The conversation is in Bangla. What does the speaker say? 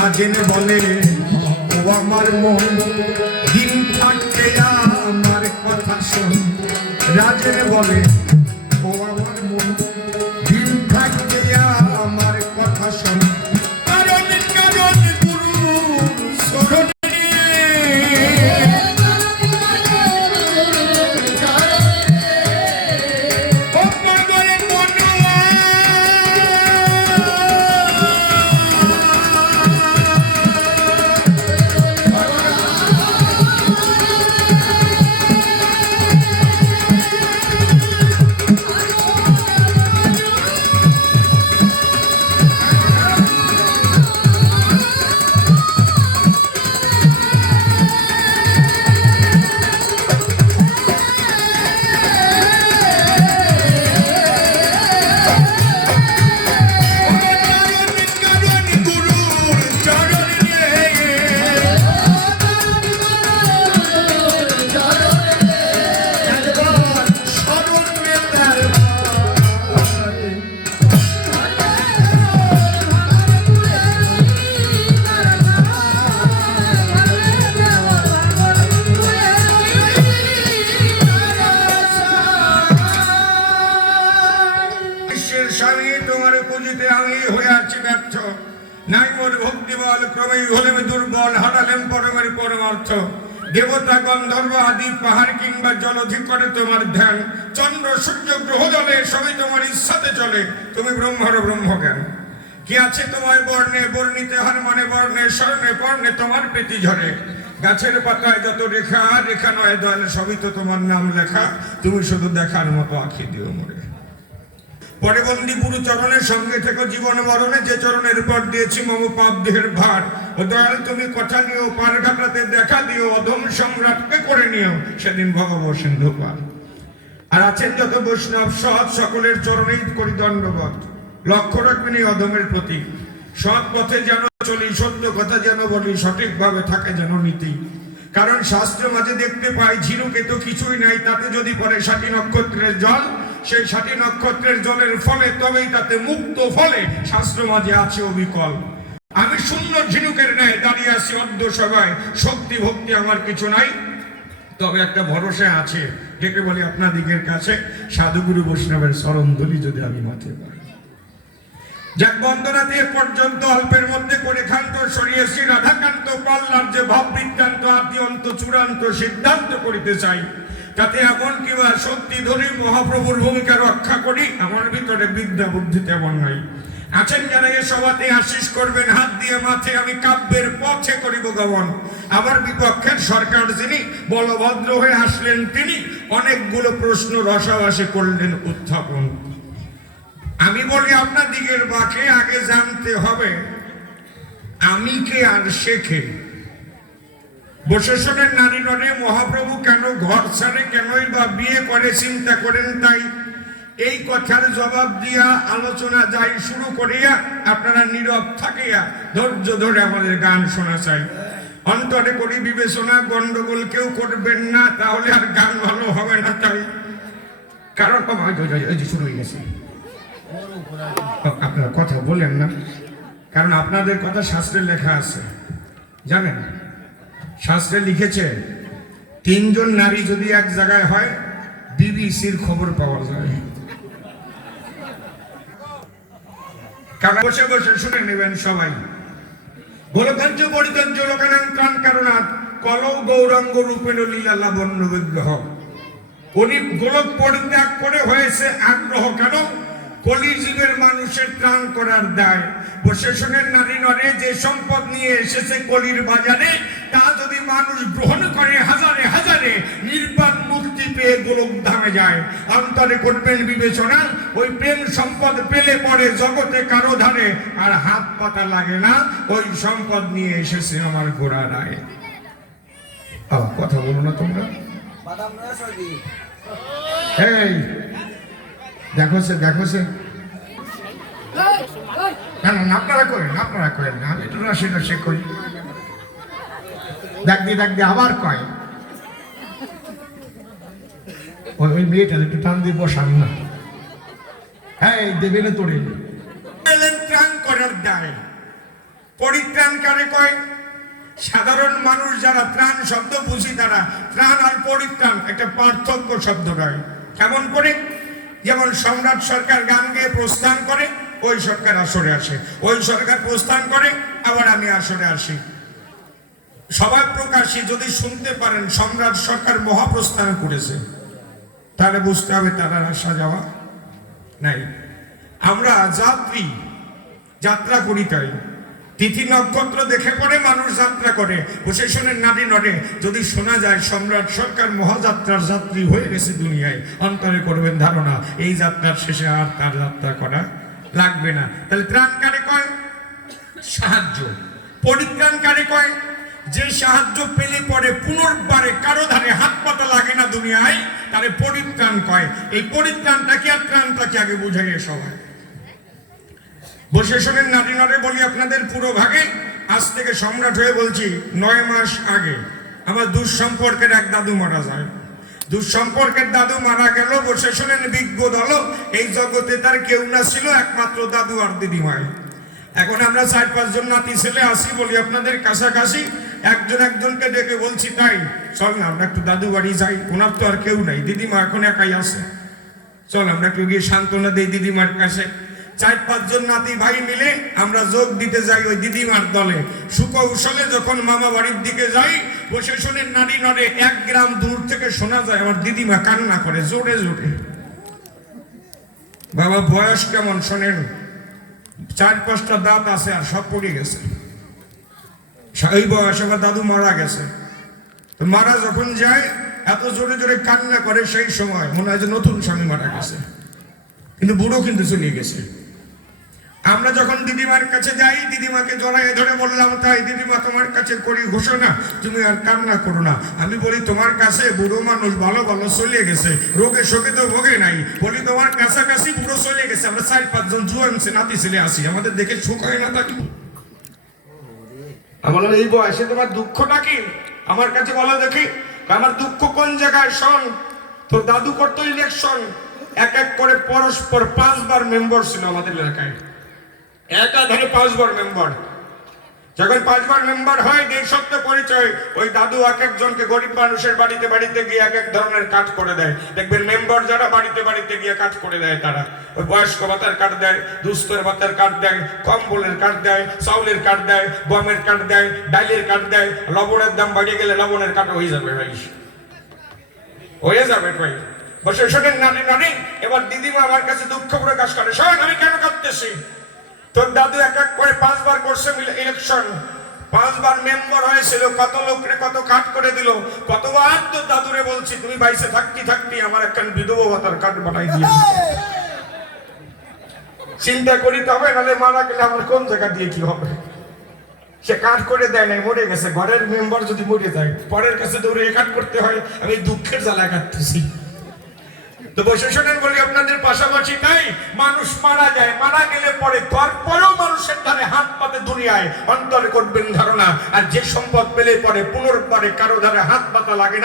রাজেন বলে ও আমার মন দিন থাকতে আমার কথা শোন রাজেন বলে ও আমার মন দিন থাকতে আমার কথা শোন কারণ কারণ গুরু শরণ দেবতা গন্ধর্ব আদি পাহাড় কিংবা জলধি করে তোমার ধ্যান চন্দ্র সূর্য গ্রহ জলে সবই তোমার ইচ্ছাতে চলে তুমি ব্রহ্মর ব্রহ্মজ্ঞান কি আছে তোমার বর্ণে বর্ণিতে হার মনে বর্ণে স্বর্ণে পর্ণে তোমার পেটি ঝরে গাছের পাতায় যত রেখা রেখা নয় দয়াল সবই তো তোমার নাম লেখা তুমি শুধু দেখার মতো আঁখি দিও মরে পরে বন্দি পুরু চরণের সঙ্গে থেকে জীবন মরণে যে চরণের পর দিয়েছি মম পাপ দেহের ভার ও দয়াল তুমি কথা নিও পার ঘাটাতে দেখা দিও অধম সম্রাটকে করে নিও সেদিন ভগব সিন্ধু পার আর আছেন যত বৈষ্ণব সৎ সকলের চরণেই করি দণ্ডবত লক্ষ্য রাখবেন এই অধমের প্রতি সৎ পথে যেন চলি সত্য কথা যেন বলি সঠিকভাবে থাকে যেন নীতি কারণ শাস্ত্র মাঝে দেখতে পাই ঝিনুকে তো কিছুই নাই তাতে যদি পড়ে ৬০ নক্ষত্রের জল সেই ৬০ নক্ষত্রের জলের ফলে তবেই তাতে মুক্ত ফলে শাস্ত্র মাঝে আছে অবিকল আমি শূন্য ঝিনুকের ন্যায় দাঁড়িয়ে আছি অদ্য সভায় শক্তি ভক্তি আমার কিছু নাই তবে একটা ভরসা আছে ডেকে বলি আপনাদিগের কাছে সাধুগুরু বৈষ্ণবের চরণ ধুলি যদি আমি মাথে পাই যাক বন্দনা দিয়ে পর্যন্ত অল্পের মধ্যে করে খান্ত সরিয়েছি রাধাকান্ত পাল্লার যে ভাব বৃত্তান্ত আদি অন্ত চূড়ান্ত সিদ্ধান্ত করিতে চাই তাতে এমন কিবা শক্তি ধরি মহাপ্রভুর ভূমিকা রক্ষা করি আমার ভিতরে বিদ্যা বুদ্ধি তেমন নাই আছেন যারা এ সভাতে আশিস করবেন হাত দিয়ে মাথে আমি কাব্যের পথে করিব গমন আমার বিপক্ষের সরকার যিনি বলভদ্র হয়ে আসলেন তিনি অনেকগুলো প্রশ্ন রসাভাসে করলেন উত্থাপন আমি বলি আপনাদিগের বাকে আগে জানতে হবে আমি কে আর শেখে বসেশনের নারী নরে মহাপ্রভু কেন ঘর ছাড়ে কেনই বা বিয়ে করে চিন্তা করেন তাই এই কথার জবাব দিয়া আলোচনা যাই শুরু করিয়া আপনারা নীরব থাকিয়া ধৈর্য ধরে আমাদের গান শোনা চাই অন্তরে করি বিবেচনা গন্ডগোল কেউ করবেন না তাহলে আর গান ভালো হবে না তাই কারণ শুরু হয়ে গেছে আপনারা কথা বলেন না কারণ আপনাদের কথা শাস্ত্রে লেখা আছে জানেন শাস্ত্রে লিখেছে ৩ জন নারী যদি এক জায়গায় হয় বিবিসির খবর পাওয়া যায় কারণ বসে বসে শুনে নেবেন সবাই গোলকাঞ্চ পরিতঞ্চ লোকানাং ত্রাণ কারণাৎ কলৌ গৌরাঙ্গ রূপেণ লীলা লাবণ্য বিগ্রহ উনি গোলক পরিত্যাগ করে হয়েছে আগ্রহ কেন কলিজীবের মানুষের ত্রাণ করার দায় বসেশনের নারী নরে যে সম্পদ নিয়ে এসেছে কলির বাজারে তা যদি মানুষ গ্রহণ করে হাজারে হাজারে নির্বাণ মুক্তি পেয়ে গোলক ধামে যায় অন্তরে করবেন বিবেচনা ওই প্রেম সম্পদ পেলে পরে জগতে কারো ধারে আর হাত পাতা লাগে না ওই সম্পদ নিয়ে এসেছে আমার ঘোড়া রায় কথা বলো না তোমরা এই দেখো সে আপনারা করেন না আমি একটু সেটা সে করি দেখ দিয়ে আবার কয় ওই মেয়েটা একটু টান দিয়ে বসান না হ্যাঁ দেবে না তোরে ত্রাণ করার দায় পরিত্রাণ কারে কয়? সাধারণ মানুষ যারা ত্রাণ শব্দ বুঝি তারা ত্রাণ আর পরিত্রাণ একটা পার্থক্য শব্দ নয়। কেমন করে? যেমন সম্রাট সরকার গান গেয়ে প্রস্থান করে, ওই সরকার আসরে আসে, ওই সরকার প্রস্থান করে, আবার আমি আসরে আসি। সবাই প্রকাশী যদি শুনতে পারেন সম্রাট সরকার মহাপ্রস্থান করেছে, তাহলে বুঝতে হবে তারা আসা যাওয়া নাই। আমরা যাত্রী, যাত্রা করি তাই। তিথি নক্ষত্র দেখে পরে মানুষ যাত্রা করে, প্রশাসনের নারী নড়ে। যদি শোনা যায় সম্রাট সরকার মহাযাত্রার যাত্রী হয়ে গেছে দুনিয়ায়, অন্তরে করবেন ধারণা এই যাত্রার শেষে আর তার যাত্রা করা লাগবে না। তাহলে ত্রাণ কারে কয়? সাহায্য। পরিত্রাণ কারে কয়? যে সাহায্য পেলে পরে পুনর্বারে কারো ধারে হাত পাতা লাগে না দুনিয়ায়, তাহলে পরিত্রাণ কয়। এই পরিত্রাণটা কি আর ত্রাণটা কি আগে বুঝাইয়ে সবাই। প্রশাসনের নারী নরে বলি আপনাদের পুরো ভাগে, আজ থেকে সম্রাট হয়ে বলছি 9 মাস আগে আমার দুঃসম্পর্কের এক দাদু মারা যায়। দুঃসম্পর্কের দাদু মারা গেল, প্রশাসনের বিজ্ঞ দল এই জগতে তার কেউ না ছিল, একমাত্র দাদু আর দিদিমাই। এখন আমরা 4-5 জন নাতি ছেলে আসি, বলি আপনাদের কাছাকাছি একজন একজনকে ডেকে বলছি তাই চল না আমরা একটু দাদু বাড়ি যাই, ওনার তো আর কেউ নাই, দিদিমা এখন একাই আছে, চল আমরা একটু গিয়ে সান্ত্বনা দেই দিদিমার কাছে। 4-5 জন নাতি ভাই মিলে আমরা যোগ দিতে যাই ওই দিদিমার দলে। সুকৌশলে যখন মামা বাড়ির দিকে যাই, প্রশাসনের নারী নড়ে, 1 গ্রাম দূর থেকে শোনা যায় আমার দিদিমা কান্না করে জোরে জোরে। বাবা বয়স কেমন শোনেন, 4-5টা দাঁত আছে আর সব পড়ে গেছে। এই বয়সে আমার দাদু মারা গেছে। তো মারা যখন যায় এত জোরে জোরে কান্না করে, সেই সময় মনে হয় যে নতুন স্বামী মারা গেছে, কিন্তু বুড়ো কিন্তু চলে গেছে। আমরা যখন দিদিমার কাছে যাই, দিদিমাকে জড়াইয়ে ধরে বললাম তাই দিদিমা তোমার কাছে করি ঘোষণা, তুমি আর কান্না করো না। আমি বলি তোমার কাছে বুড়ো মানুষ ভালো ভালো চলে গেছে, রোগে শোকে তো ভোগে নাই, বলি তোমার কাছাকাছি বুড়ো চলে গেছে, আমরা 4-5 জন জুয়ান নাতি ছেলে আসি, আমাদের দেখে সুখ হয় না থাকি? আমার এই বয়সে তোমার দুঃখটা কি আমার কাছে বলো দেখি। আমার দুঃখ কোন জায়গায় শোন, তোর দাদু করতো ইলেকশন, এক এক করে পরস্পর 5 বার মেম্বার ছিল আমাদের এলাকায়, একাধারে 5 বার মেম্বার। যখন 5 বার মেম্বার হয় এই সত্য পরিচয়, ওই দাদু এক একজনকে গরিব মানুষের বাড়িতে বাড়িতে গিয়ে এক এক ধরনের কাজ করে দেয়। দেখবেন মেম্বার যারা বাড়িতে বাড়িতে গিয়ে কাজ করে দেয়, তারা ওই বয়স্ক ভাতার কার্ড দেয়, দুস্থের ভাতার কার্ড দেয়, কম্বলের কার্ড দেয়, চাউলের কার্ড দেয়, গমের কার্ড দেয়, ডালের কার্ড দেয়। লবণের দাম বাড়িয়ে গেলে লবণের কার্ড হয়ে যাবে ভাই, হয়ে যাবে ভাই। প্রশাসনের নারী নারী এবার দিদিমা আমার কাছে দুঃখ প্রকাশ করে, শোন আমি কেন কাঁদতেছি, তোর দাদু এক এক করে 5 বার করছে ইলেকশন, 5 বার মেম্বার হয়েছিল, কত লোকরে কত কাট করে দিল, কতবার তোর দাদুরে বলছি তুমি বাইসে থাকতে থাকতে আমার একটা বিধবা ভাতার কার্ড বানাই দিয়ে। চিন্তা করিতে হবে, নাহলে মারা গেলে আমার কোন জায়গা দিয়ে কি হবে। সে কাট করে দেয় নাই, মরে গেছে। ঘরের মেম্বার যদি মরে যায়, পরের কাছে দৌড়ে কাট করতে হয়, আমি দুঃখের জ্বালা কাটতেছি। তো প্রশাসনের বলি আপনাদের পাশাপাশি তাই মানুষ মারা যায়, মারা গেলে পরে তারপরেও মানুষের ধারে হাত পাতে দুনিয়ায়, অন্তরে করবেন ধারণা। আর যে সম্পদ পেলে পরে পুনর্বারে কারো ধারে হাত পাতা লাগে না।